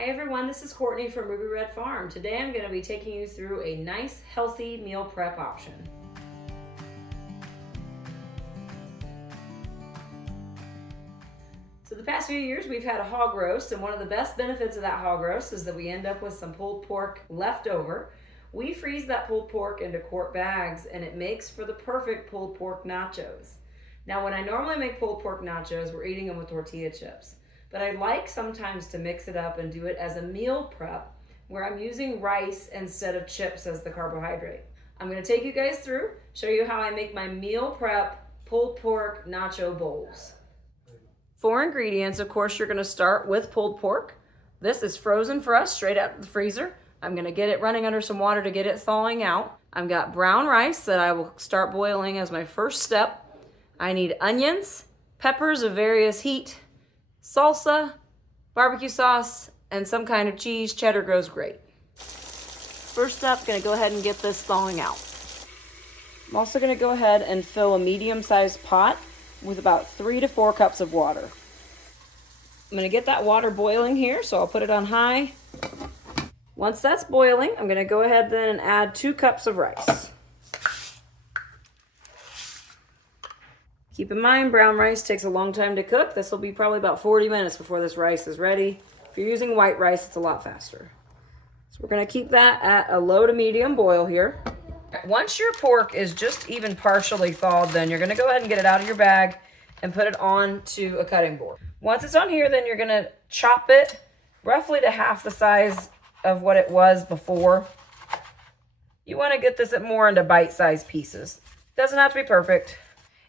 Hi everyone, this is Courtney from Ruby Red Farm. Today I'm going to be taking you through a nice, healthy meal prep option. So the past few years we've had a hog roast, and one of the best benefits of that hog roast is that we end up with some pulled pork left over. We freeze that pulled pork into quart bags and it makes for the perfect pulled pork nachos. Now when I normally make pulled pork nachos, we're eating them with tortilla chips. But I like sometimes to mix it up and do it as a meal prep where I'm using rice instead of chips as the carbohydrate. I'm going to take you guys through, show you how I make my meal prep pulled pork nacho bowls. For ingredients, of course, you're going to start with pulled pork. This is frozen for us straight out of the freezer. I'm going to get it running under some water to get it thawing out. I've got brown rice that I will start boiling as my first step. I need onions, peppers of various heat, salsa, barbecue sauce, and some kind of cheese. Cheddar goes great. First up, gonna go ahead and get this thawing out. I'm also gonna go ahead and fill a medium-sized pot with about 3 to 4 cups of water. I'm gonna get that water boiling here, so I'll put it on high. Once that's boiling, I'm gonna go ahead then and add 2 cups of rice. Keep in mind, brown rice takes a long time to cook. This will be probably about 40 minutes before this rice is ready. If you're using white rice, it's a lot faster. So we're gonna keep that at a low to medium boil here. Once your pork is just even partially thawed, then you're gonna go ahead and get it out of your bag and put it onto a cutting board. Once it's on here, then you're gonna chop it roughly to half the size of what it was before. You wanna get this more into bite-sized pieces. Doesn't have to be perfect.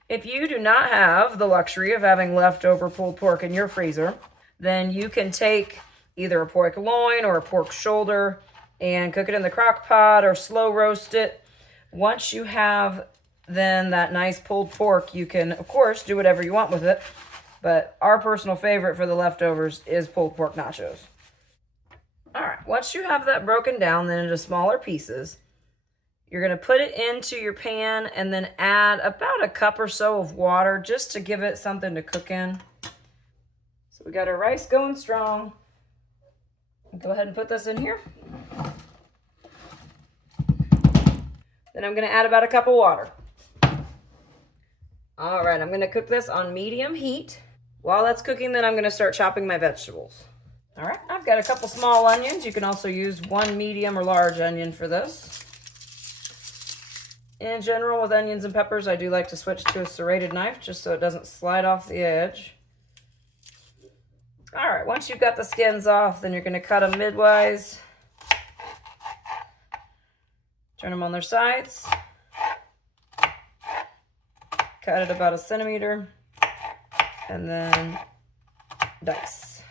If you do not have the luxury of having leftover pulled pork in your freezer, then you can take either a pork loin or a pork shoulder and cook it in the crock pot or slow roast it. Once you have then that nice pulled pork, you can, of course, do whatever you want with it. But our personal favorite for the leftovers is pulled pork nachos. All right, once you have that broken down then into smaller pieces, you're going to put it into your pan and then add about a cup or so of water just to give it something to cook in. So we got our rice going strong. Go ahead and put this in here. Then I'm going to add about a cup of water. All right, I'm going to cook this on medium heat. While that's cooking, then I'm going to start chopping my vegetables. All right, I've got a couple small onions. You can also use 1 medium or large onion for this. In general, with onions and peppers, I do like to switch to a serrated knife just so it doesn't slide off the edge. All right, once you've got the skins off, then you're going to cut them midwise. Turn them on their sides. Cut it about 1 centimeter. And then dice.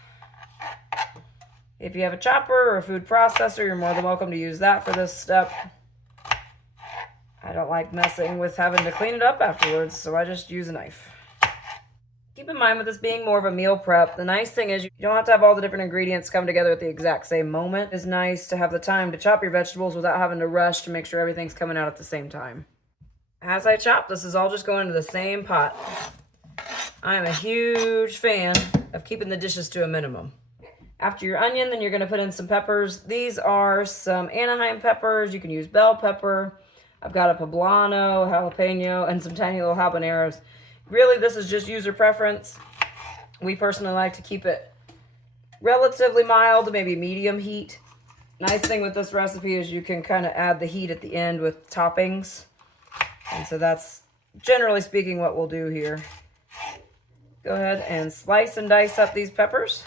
If you have a chopper or a food processor, you're more than welcome to use that for this step. I don't like messing with having to clean it up afterwards, so I just use a knife. Keep in mind with this being more of a meal prep, the nice thing is you don't have to have all the different ingredients come together at the exact same moment. It's nice to have the time to chop your vegetables without having to rush to make sure everything's coming out at the same time. As I chop, this is all just going into the same pot. I am a huge fan of keeping the dishes to a minimum. After your onion, then you're going to put in some peppers. These are some Anaheim peppers. You can use bell pepper. I've got a poblano, jalapeno, and some tiny little habaneros. Really, this is just user preference. We personally like to keep it relatively mild, maybe medium heat. Nice thing with this recipe is you can kind of add the heat at the end with toppings. And so that's, generally speaking, what we'll do here. Go ahead and slice and dice up these peppers.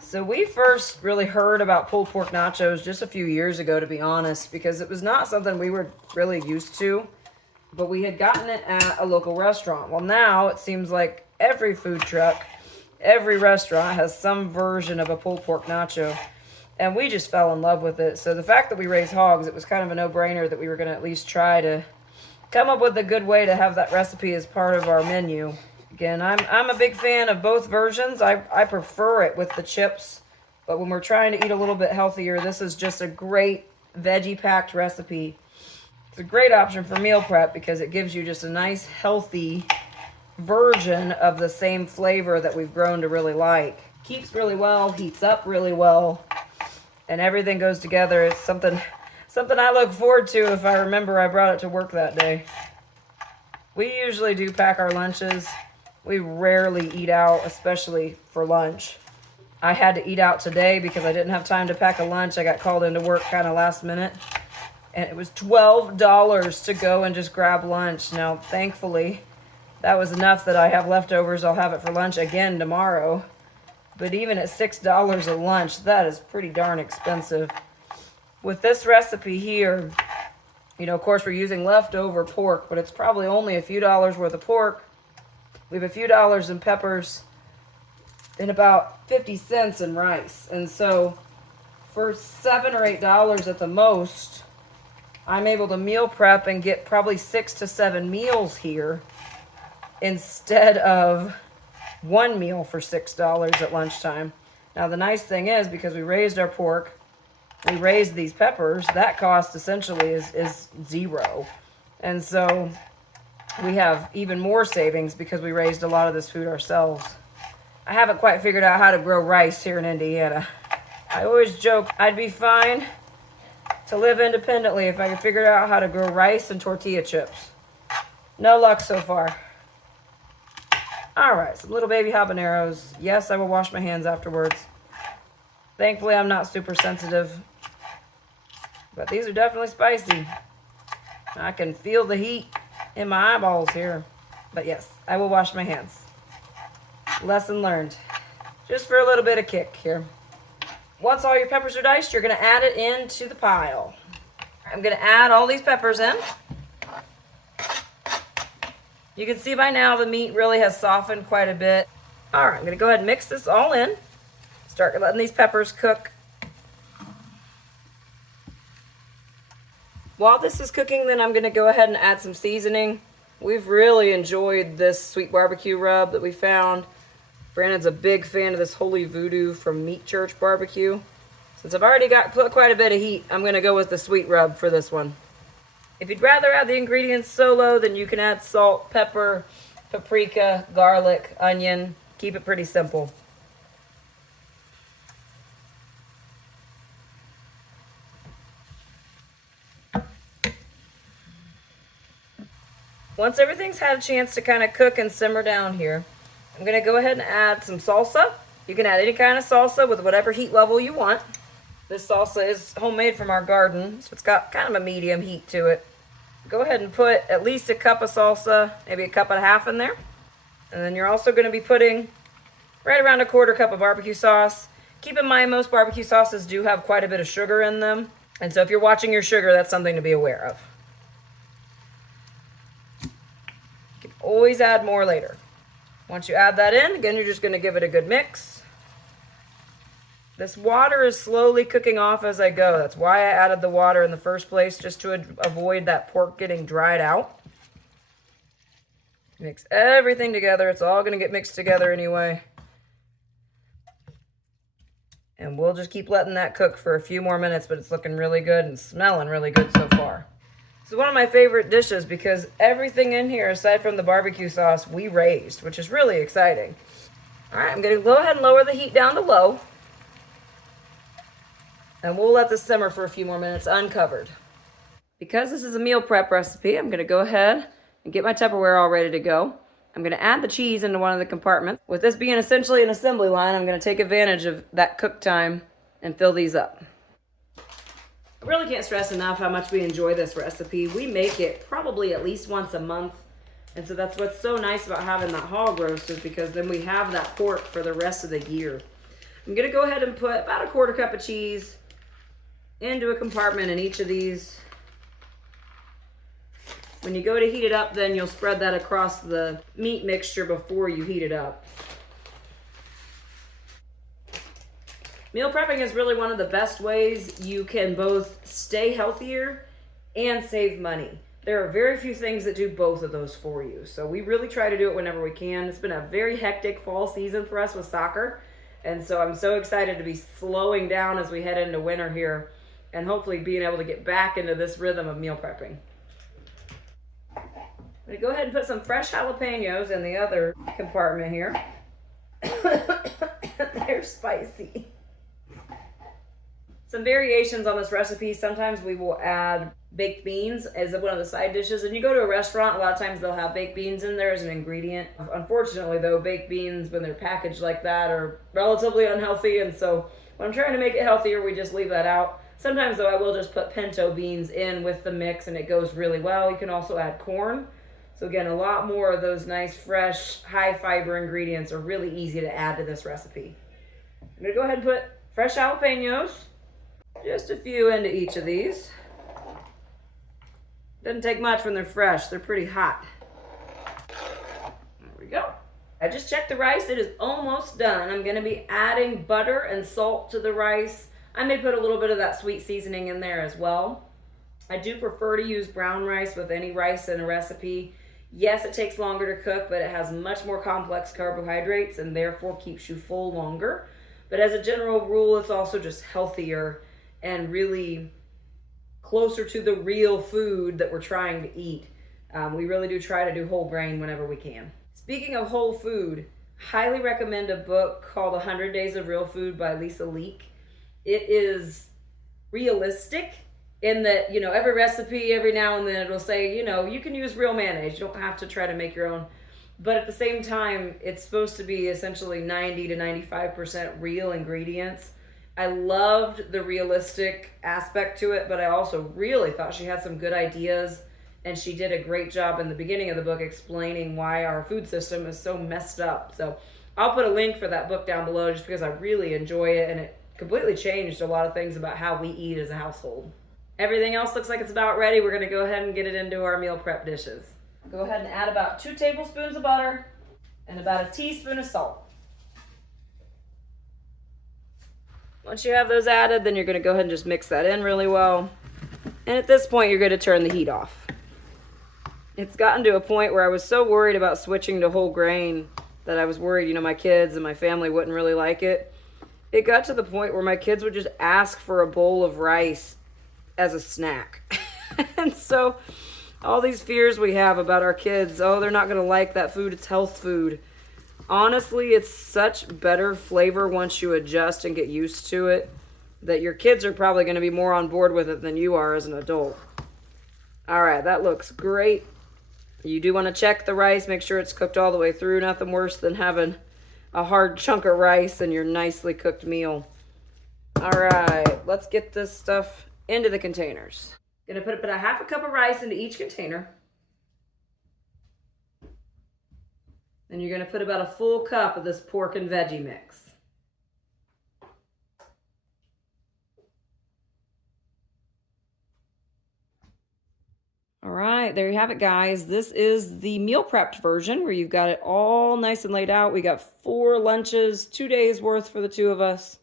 So we first really heard about pulled pork nachos just a few years ago, to be honest, because it was not something we were really used to, but we had gotten it at a local restaurant. Well, now it seems like every food truck, every restaurant has some version of a pulled pork nacho, and we just fell in love with it. So the fact that we raise hogs, it was kind of a no-brainer that we were going to at least try to come up with a good way to have that recipe as part of our menu. Again, I'm a big fan of both versions. I prefer it with the chips, but when we're trying to eat a little bit healthier, this is just a great veggie-packed recipe It's a great option for meal prep because it gives you just a nice, healthy version of the same flavor that we've grown to really like. Keeps really well, heats up really well, and everything goes together. It's something I look forward to if I remember I brought it to work that day. We usually do pack our lunches. We rarely eat out, especially for lunch. I had to eat out today because I didn't have time to pack a lunch. I got called into work kind of last minute. And it was $12 to go and just grab lunch. Now, thankfully, that was enough that I have leftovers. I'll have it for lunch again tomorrow. But even at $6 a lunch, that is pretty darn expensive. With this recipe here, of course, we're using leftover pork, but it's probably only a few dollars worth of pork. We have a few dollars in peppers and about 50 cents in rice. And so for $7 or $8 at the most, I'm able to meal prep and get probably 6 to 7 meals here instead of one meal for $6 at lunchtime. Now, the nice thing is, because we raised our pork, we raised these peppers, that cost essentially is zero. And so we have even more savings because we raised a lot of this food ourselves. I haven't quite figured out how to grow rice here in Indiana. I always joke I'd be fine to live independently if I could figure out how to grow rice and tortilla chips. No luck so far. All right, some little baby habaneros. Yes, I will wash my hands afterwards. Thankfully, I'm not super sensitive, but these are definitely spicy. I can feel the heat in my eyeballs here. But yes, I will wash my hands. Lesson learned. Just for a little bit of kick here. Once all your peppers are diced, you're going to add it into the pile. I'm going to add all these peppers in. You can see by now the meat really has softened quite a bit. All right, I'm going to go ahead and mix this all in. Start letting these peppers cook. While this is cooking, then I'm going to go ahead and add some seasoning. We've really enjoyed this sweet barbecue rub that we found. Brandon's a big fan of this Holy Voodoo from Meat Church Barbecue. Since I've already put quite a bit of heat, I'm going to go with the sweet rub for this one. If you'd rather add the ingredients solo, then you can add salt, pepper, paprika, garlic, onion. Keep it pretty simple. Once everything's had a chance to kind of cook and simmer down here, I'm going to go ahead and add some salsa. You can add any kind of salsa with whatever heat level you want. This salsa is homemade from our garden, so it's got kind of a medium heat to it. Go ahead and put at least a cup of salsa, maybe a cup and a half in there. And then you're also going to be putting right around a quarter cup of barbecue sauce. Keep in mind, most barbecue sauces do have quite a bit of sugar in them. And so if you're watching your sugar, that's something to be aware of. You can always add more later. Once you add that in, again, you're just going to give it a good mix. This water is slowly cooking off as I go. That's why I added the water in the first place, just to avoid that pork getting dried out. Mix everything together. It's all going to get mixed together anyway. And we'll just keep letting that cook for a few more minutes, but it's looking really good and smelling really good so far. This is one of my favorite dishes because everything in here, aside from the barbecue sauce, we raised, which is really exciting. All right, I'm going to go ahead and lower the heat down to low. And we'll let this simmer for a few more minutes uncovered. Because this is a meal prep recipe, I'm going to go ahead and get my Tupperware all ready to go. I'm going to add the cheese into one of the compartments. With this being essentially an assembly line, I'm going to take advantage of that cook time and fill these up. I really can't stress enough how much we enjoy this recipe. We make it probably at least once a month. And so that's what's so nice about having that hog roast, is because then we have that pork for the rest of the year. I'm going to go ahead and put about a quarter cup of cheese into a compartment in each of these. When you go to heat it up, then you'll spread that across the meat mixture before you heat it up. Meal prepping is really one of the best ways you can both stay healthier and save money. There are very few things that do both of those for you. So we really try to do it whenever we can. It's been a very hectic fall season for us with soccer. And so I'm so excited to be slowing down as we head into winter here and hopefully being able to get back into this rhythm of meal prepping. I'm gonna go ahead and put some fresh jalapenos in the other compartment here. They're spicy. Some variations on this recipe. Sometimes we will add baked beans as one of the side dishes. And you go to a restaurant, a lot of times they'll have baked beans in there as an ingredient. Unfortunately though, baked beans, when they're packaged like that, are relatively unhealthy. And so when I'm trying to make it healthier, we just leave that out. Sometimes though, I will just put pinto beans in with the mix and it goes really well. You can also add corn. So again, a lot more of those nice, fresh, high fiber ingredients are really easy to add to this recipe. I'm gonna go ahead and put fresh jalapenos, just a few into each of these. Doesn't take much when they're fresh, they're pretty hot. There we go. I just checked the rice, it is almost done. I'm gonna be adding butter and salt to the rice. I may put a little bit of that sweet seasoning in there as well. I do prefer to use brown rice with any rice in a recipe. Yes, it takes longer to cook, but it has much more complex carbohydrates and therefore keeps you full longer. But as a general rule, it's also just healthier and really closer to the real food that we're trying to eat. We really do try to do whole grain whenever we can. Speaking of whole food, highly recommend a book called 100 Days of Real Food by Lisa Leake. It is realistic in that, you know, every recipe, every now and then it'll say, you know, you can use real mayonnaise. You don't have to try to make your own. But at the same time, it's supposed to be essentially 90 to 95% real ingredients. I loved the realistic aspect to it, but I also really thought she had some good ideas. And she did a great job in the beginning of the book explaining why our food system is so messed up. So I'll put a link for that book down below just because I really enjoy it. And it completely changed a lot of things about how we eat as a household. Everything else looks like it's about ready. We're gonna go ahead and get it into our meal prep dishes. Go ahead and add about 2 tablespoons of butter and about a teaspoon of salt. Once you have those added, then you're gonna go ahead and just mix that in really well. And at this point, you're gonna turn the heat off. It's gotten to a point where I was so worried about switching to whole grain that I was worried, you know, my kids and my family wouldn't really like it. It got to the point where my kids would just ask for a bowl of rice as a snack. And so all these fears we have about our kids, oh, they're not going to like that food, it's health food. Honestly, it's such better flavor once you adjust and get used to it that your kids are probably going to be more on board with it than you are as an adult. All right, that looks great. You do want to check the rice, make sure it's cooked all the way through. Nothing worse than having a hard chunk of rice in your nicely cooked meal. All right, let's get this stuff into the containers. Gonna put about a half a cup of rice into each container. Then you're gonna put about a full cup of this pork and veggie mix. All right, there you have it, guys. This is the meal prepped version where you've got it all nice and laid out. We got 4 lunches, 2 days worth for the 2 of us.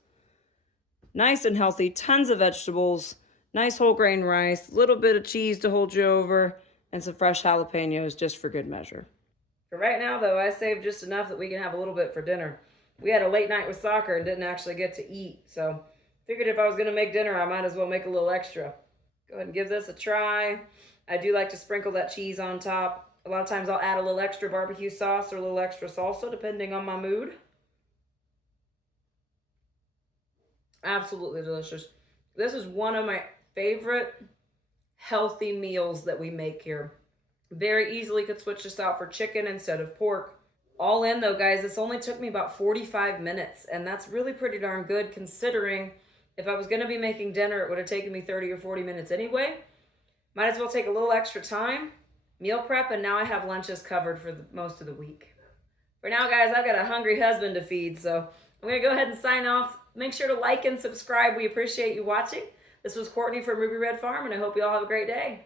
Nice and healthy, tons of vegetables, nice whole grain rice, a little bit of cheese to hold you over, and some fresh jalapenos just for good measure. For right now, though, I saved just enough that we can have a little bit for dinner. We had a late night with soccer and didn't actually get to eat, so figured if I was going to make dinner, I might as well make a little extra. Go ahead and give this a try. I do like to sprinkle that cheese on top. A lot of times I'll add a little extra barbecue sauce or a little extra salsa, depending on my mood. Absolutely delicious. This is one of my favorite healthy meals that we make here. Very easily could switch this out for chicken instead of pork. All in though, guys, this only took me about 45 minutes, and that's really pretty darn good considering if I was going to be making dinner, it would have taken me 30 or 40 minutes anyway. Might as well take a little extra time, meal prep, and now I have lunches covered for most of the week. For now, guys, I've got a hungry husband to feed, so I'm going to go ahead and sign off. Make sure to like and subscribe. We appreciate you watching. This was Courtney from Ruby Red Farm, and I hope you all have a great day.